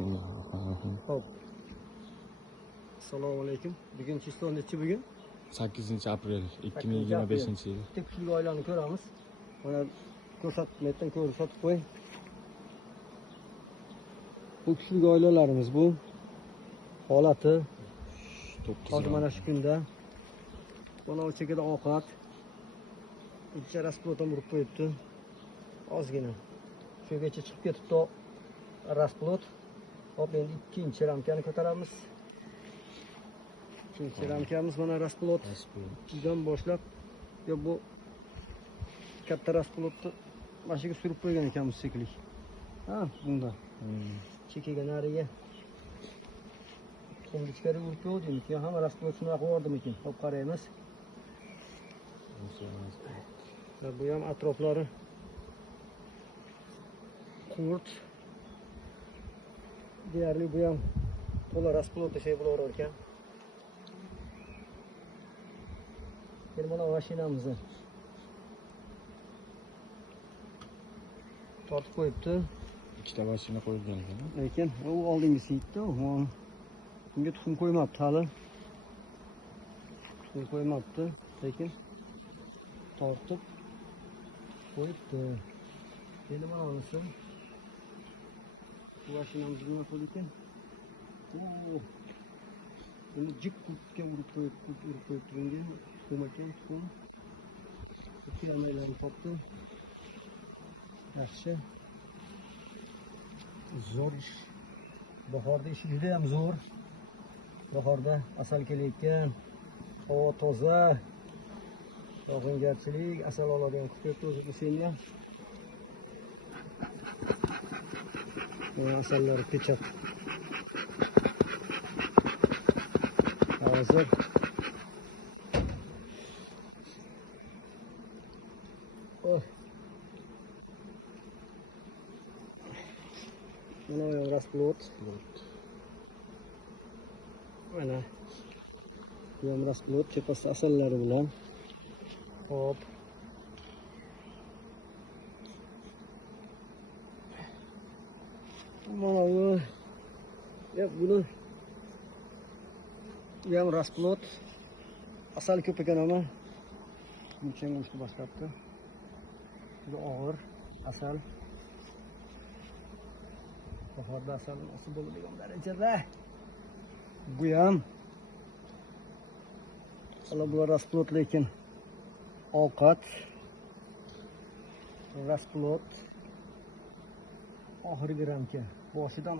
Bismillahirrohmanirrohim. Hop. Assalomu alaykum. Bugun chishto nechi bugun? 8-aprel 2025 yil. Bitta kuchli oilani ko'ramiz. Mana ko'rsatmadan ko'rsatib qo'ying. Bu kuchli oilalarimiz bu. Holati hozir mana shu kunda. Mana o chekada ovqat. Icharasi proton urib qo'yibdi. Ozgina. Shugacha chiqib ketibdi rasplot. Hop, endi ikkinchi ramkani ko'taramiz. İkinci ramkamiz mana rasplot. Bizdan boshlab yo bu katta rasplotni mashiga surib qo'ygan ekanmiz shekilli. Ha, bunda. Chekiga nariga. Endi ichkariga urib qo'ydik. Keyin ham rasplot shunaqa qordimikin. Hop, qaraymiz. Bu ham atroflari qurt. Deyarli bu ham to'la rasplot şey bo'laverar ekan. Keyin mana mashinamizni tortib qo'yibdi. Ikkita mashina qo'yilgan ekan. Lekin u oldingisi yetdi. Bunga tuxum qo'ymabdi hali. Tuxum qo'ymabdi, lekin tortib qo'yibdi. Endi mana bunisi. Bu mashinamiz nima qildi ekan? Endi jik kurtga urib qo'yibdi bunga. Tuxum ekan, tuxum. Kilometrlarni topdi. Yaxshi. Zo'r ish. Bahorda ish juda ham zo'r. Bahorda asal kelayotgan, havo toza, yog'ingarchilik, asal oladigan kutyapti o'zi bu senlar. Asallar pechak. Hozir mana rasplot. Mana bu ham rasplot, tepasida asallari bilan. Hop. Mana bu buni bu ham rasplot. Asal ko'p ekan ama bunchang ushni boshlabdi. Juda og'ir asal. Bahorda asal nasib bo'ladigan darajada. Bu ham bu rasplot, lekin ovqat rasplot oxirgi ramka boshidan